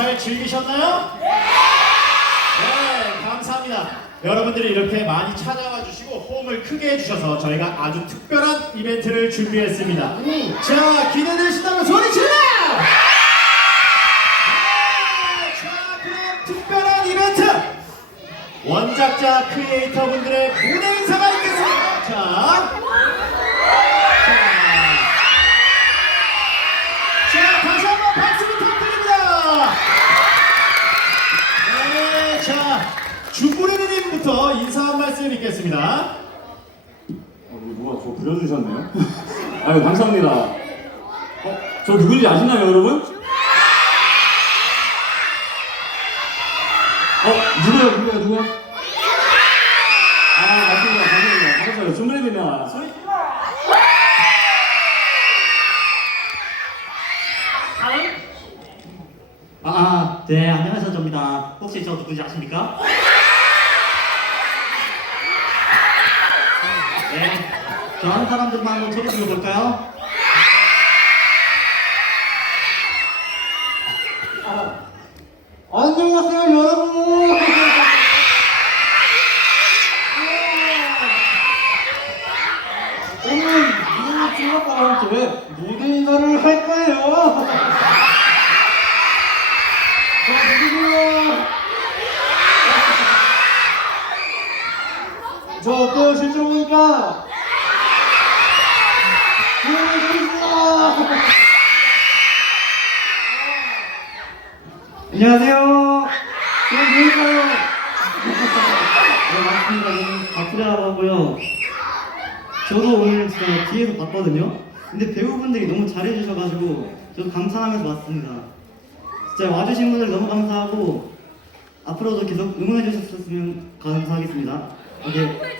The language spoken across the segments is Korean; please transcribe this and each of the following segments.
잘 즐기셨나요? 네! 네, 감사합니다. 여러분들이 이렇게 많이 찾아와 주시고 호응을 크게 해주셔서 저희가 아주 특별한 이벤트를 준비했습니다. 자, 기대되신다면 소리 질러! 네, 자, 그럼 특별한 이벤트! 원작자 크리에이터분들의 무대 인사가 있겠습니다. 자, 주부르님부터 인사 한 말씀 있겠습니다. 아, 우리 누가 저 그려주셨네요? 아유 감사합니다. 어, 저 누군지 아시나요 여러분? 어 누구야 누구야 누구야? 아 맞습니다 감사합니다 반갑습니다 준비됩니다 소리 아, 아, 네, 안녕하세요, 접니다. 혹시 저 누군지 아십니까? 네, 저한 사람들만 한번 소리 질러볼까요? 안녕하세요 여러분. 오늘 이동희 친구와 함께 무대 인사를 할 거예요 저 어때요 실제로 보니까 안녕하세요 그럼 누굴까요? 네, 맞습니다. 박수라고 하고요. 저도 오늘 진짜 뒤에서 봤거든요. 근데 배우분들이 너무 잘해주셔가지고 저도 감사하면서 왔습니다. 진짜 와주신 분들 너무 감사하고 앞으로도 계속 응원해주셨으면 감사하겠습니다. 오케이.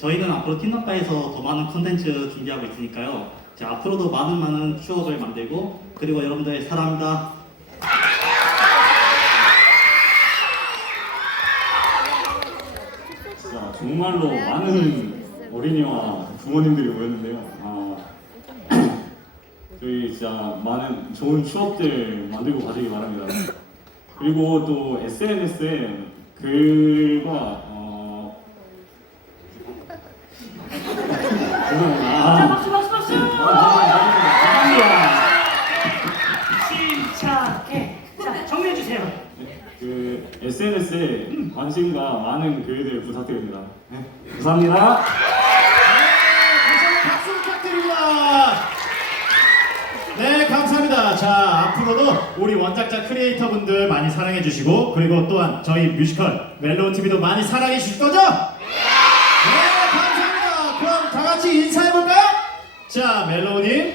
저희는 앞으로 팀나빠에서 더 많은 콘텐츠 준비하고 있으니까요. 자, 앞으로도 많은 많은 추억을 만들고 그리고 여러분들 사랑합니다. 진짜 정말로 많은 어린이와 부모님들이 모였는데요 아, 저희 진짜 많은 좋은 추억들 만들고 가시기 바랍니다 그리고 또 SNS에 글과 어... 죄송합니다 아, 감사합니다 침착해. 자, 정리해 주세요. 그 SNS에 관심과 많은 글들 부탁드립니다. 네, 감사합니다. 다시 한번 박수 부탁드립니다. 네, 감사합니다. 자, 앞으로도 우리 원작자 크리에이터 분들 많이 사랑해 주시고, 그리고 또한 저희 뮤지컬 멜로우 TV도 많이 사랑해 주실 거죠? 네, 감사합니다. 그럼 다 같이 인사해 볼까요? 자, 멜로우님,